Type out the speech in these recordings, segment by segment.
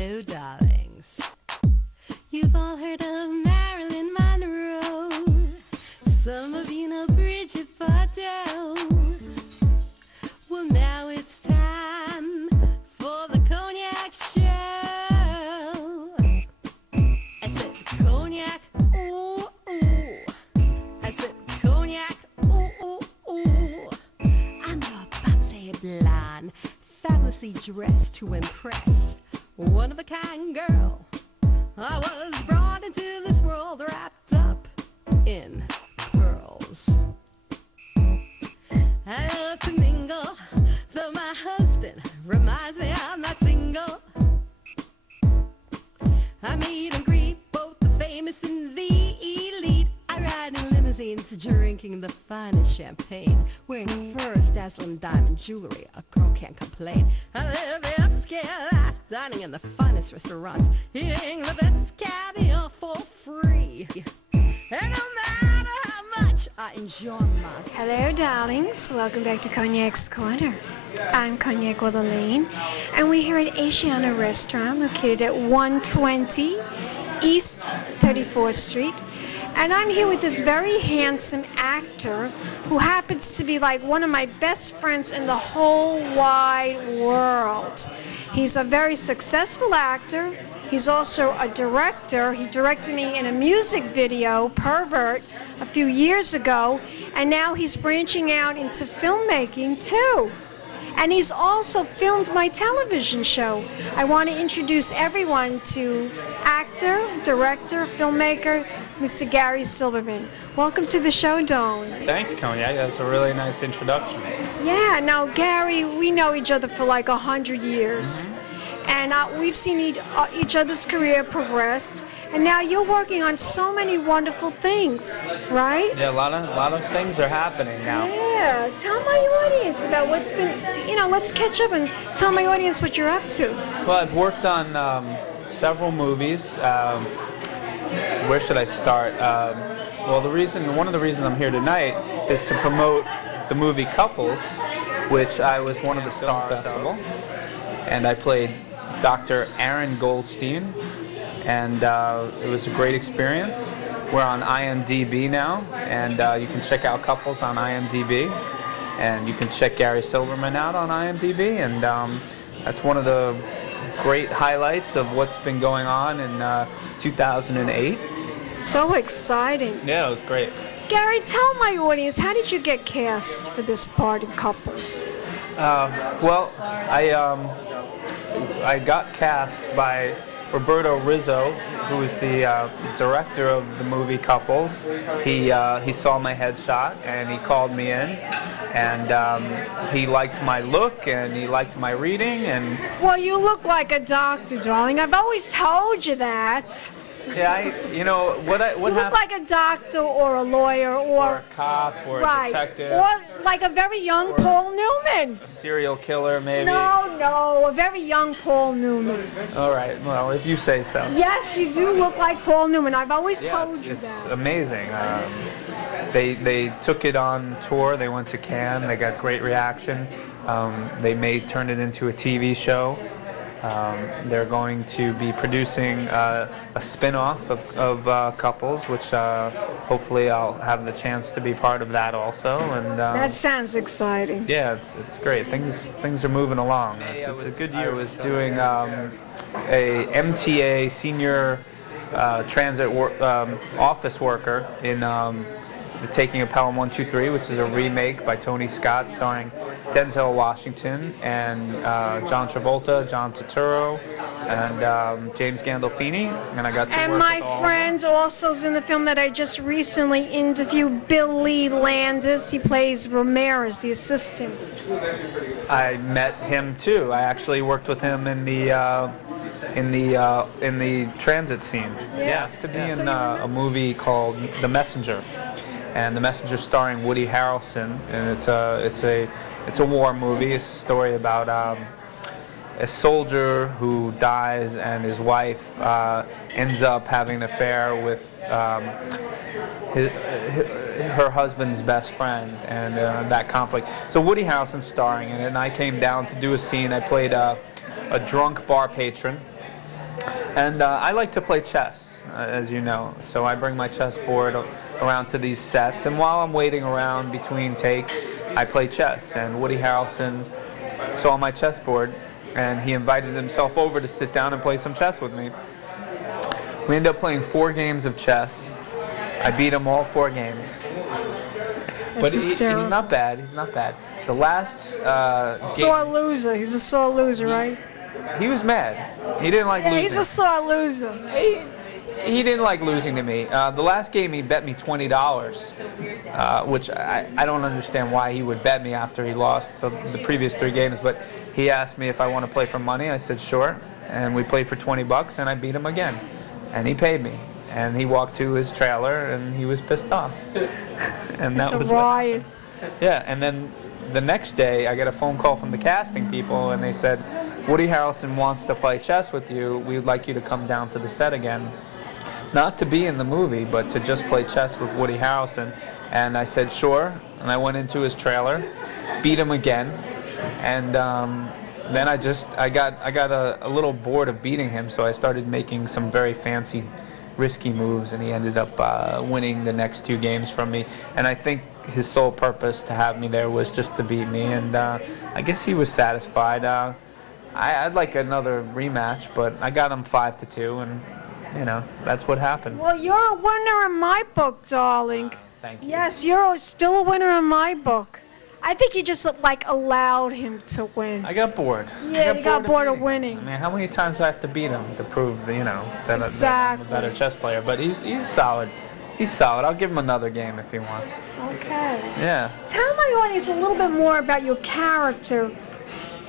Hello, darlings. You've all heard of Marilyn Monroe. Some of you know Bridget Bardot. Well, now it's time for the Cognac Show. I said Cognac, ooh, ooh. I said Cognac, ooh, ooh, ooh. I'm a bubbly blonde, fabulously dressed to impress. One of a kind girl. I was brought into this world wrapped up in pearls. I love to mingle, though my husband reminds me I'm not single. I meet and greet both the famous and the elite. I ride in limousines, drinking the finest champagne, wearing furs, dazzling diamond jewelry. A girl can't complain. I live the upscale life, dining in the finest restaurants, eating the best caviar for free. And no matter how much I enjoy myself. Hello, darlings. Welcome back to Cognac's Corner. I'm Cognac Wellerlane, and we're here at Asiana Restaurant, located at 120 East 34th Street. And I'm here with this very handsome actor who happens to be like one of my best friends in the whole wide world. He's a very successful actor. He's also a director. He directed me in a music video, Pervert, a few years ago, and now he's branching out into filmmaking too. And he's also filmed my television show. I want to introduce everyone to actor, director, filmmaker, Mr. Gary Silberman. Welcome to the show, Don. Thanks, Cognac. That's a really nice introduction. Yeah, now Gary, we know each other for like 100 years. And we've seen each other's career progressed. And now you're working on so many wonderful things, right? Yeah, a lot of things are happening now. Yeah, tell my audience about what's been, let's catch up and tell my audience what you're up to. Well, I've worked on several movies. Where should I start? Well, one of the reasons I'm here tonight is to promote the movie Couples, which I was one of the stars festival, and I played Dr. Aaron Goldstein, and it was a great experience. We're on IMDb now, and you can check out Couples on IMDb, and you can check Gary Silberman out on IMDb, and that's one of the great highlights of what's been going on in 2008. So exciting. Yeah, it was great. Gary, tell my audience, how did you get cast for this part in Couples? Well, I got cast by Roberto Rizzo, who is the director of the movie Couples. He saw my headshot and he called me in, and he liked my look and he liked my reading. And well, you look like a doctor, darling. I've always told you that. Yeah, you look like a doctor or a lawyer or a cop or right, a detective. Or like a very young Paul Newman. A serial killer, maybe. No, a very young Paul Newman. All right, well, if you say so. Yes, you do look like Paul Newman. I've always told you that. It's amazing. They took it on tour. They went to Cannes. They got great reaction. They turned it into a TV show. They're going to be producing a spin-off of Couples, which hopefully I'll have the chance to be part of that also. And that sounds exciting. Yeah, it's great. Things are moving along. It's a good year. I was doing a MTA senior transit office worker in The Taking of Pelham 123, which is a remake by Tony Scott starring Denzel Washington and John Travolta, John Turturro, and James Gandolfini, and I got to work with all of them. And my friend also is in the film that I just recently interviewed, Billy Landis. He plays Ramirez, the assistant. I met him too. I actually worked with him in the transit scene. Yeah, to be in a movie called The Messenger, and The Messenger starring Woody Harrelson, and it's a war movie. It's a story about a soldier who dies and his wife ends up having an affair with her husband's best friend, and that conflict. So Woody Harrelson's starring in it, and I came down to do a scene. I played a drunk bar patron And I like to play chess, as you know. So I bring my chessboard around to these sets, and while I'm waiting around between takes, I play chess. And Woody Harrelson saw my chessboard, and he invited himself over to sit down and play some chess with me. We ended up playing 4 games of chess. I beat him all 4 games. But he's not bad. He's not bad. The last sore loser. He's a sore loser, right? He was mad. He didn't like losing. He's a sore loser. He didn't like losing to me. The last game he bet me $20, which I don't understand why he would bet me after he lost the previous 3 games. But he asked me if I want to play for money. I said sure, and we played for $20, and I beat him again, and he paid me. And he walked to his trailer, and he was pissed off. And that was a riot. Yeah, and then the next day, I get a phone call from the casting people, and they said, Woody Harrelson wants to play chess with you. We would like you to come down to the set again. Not to be in the movie, but to just play chess with Woody Harrelson. And I said, sure. And I went into his trailer, beat him again. And then I got a little bored of beating him, so I started making some very fancy, risky moves, and he ended up winning the next 2 games from me. And I think his sole purpose to have me there was just to beat me, and I guess he was satisfied. I'd like another rematch, but I got him 5-2, and you know, that's what happened. Well, you're a winner in my book, darling. Thank you. Yes, you're still a winner in my book. I think you just like allowed him to win. I got bored. Yeah, you got bored of winning. I mean, how many times do I have to beat him to prove that, you know, that exactly. I'm a better chess player? But he's solid. He's solid. I'll give him another game if he wants. Okay. Yeah. Tell my audience a little bit more about your character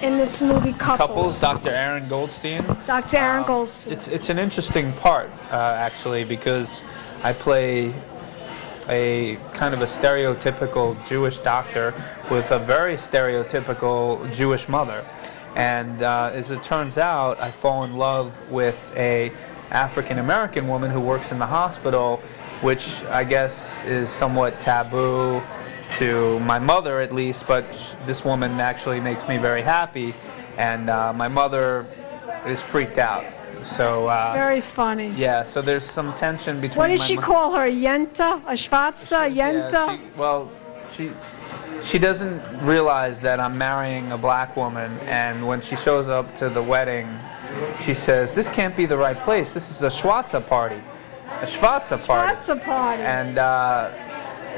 in this movie, Couples. Dr. Aaron Goldstein. Dr. Aaron Goldstein. It's an interesting part, actually, because I play a kind of a stereotypical Jewish doctor with a very stereotypical Jewish mother. And as it turns out, I fall in love with a African-American woman who works in the hospital, which I guess is somewhat taboo to my mother at least, but this woman actually makes me very happy, and my mother is freaked out. So very funny. Yeah, so there's some tension between. What does she call her? Yenta? A Schwarza? Yenta? Yeah, she doesn't realize that I'm marrying a black woman, and when she shows up to the wedding, she says, "This can't be the right place. This is a Schwarza party." A Schwarza party. Schwarza party. And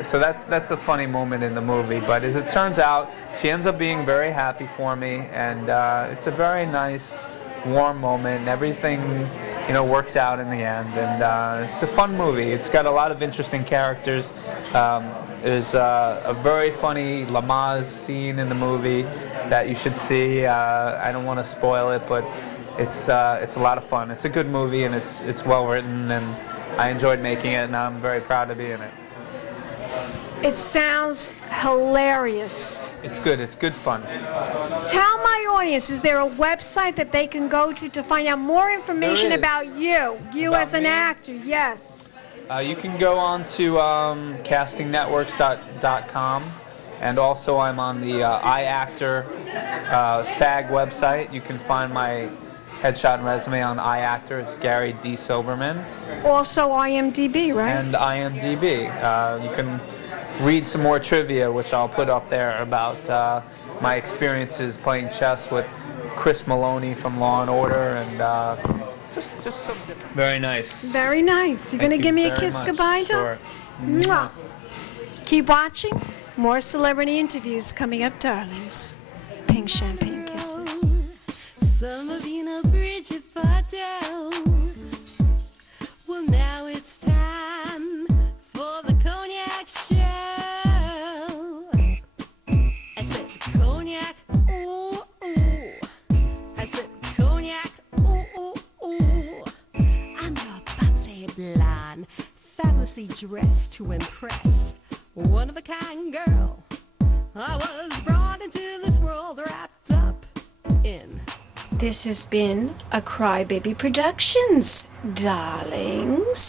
so that's a funny moment in the movie. But as it turns out, she ends up being very happy for me, and it's a very nice, warm moment. And everything, you know, works out in the end, and it's a fun movie. It's got a lot of interesting characters. There's a very funny Lamaze scene in the movie that you should see. I don't want to spoil it, but it's a lot of fun. It's a good movie, and it's well written, and I enjoyed making it, and I'm very proud to be in it. It sounds hilarious. It's good. It's good fun. Tell my audience, is there a website that they can go to find out more information about you? You as an actor, yes. You can go on to castingnetworks.com, and also I'm on the iActor SAG website. You can find my headshot and resume on iActor. It's Gary D. Silberman. Also IMDb, right? And IMDb. You can read some more trivia, which I'll put up there, about my experiences playing chess with Chris Maloney from Law & Order, and just some different. Very nice. Very nice. You gonna give me a kiss goodbye, Sure. Mwah. Keep watching. More celebrity interviews coming up, darlings. Pink champagne kisses. Some of you know Bridget Fardell. Well, now it's time for the Cognac Show. I said cognac, ooh, ooh. I said cognac, ooh, ooh, ooh. I'm a bubbly blonde, fabulously dressed to impress. One of a kind girl. I was brought into this world wrapped up in. This has been a Crybaby Productions, darlings.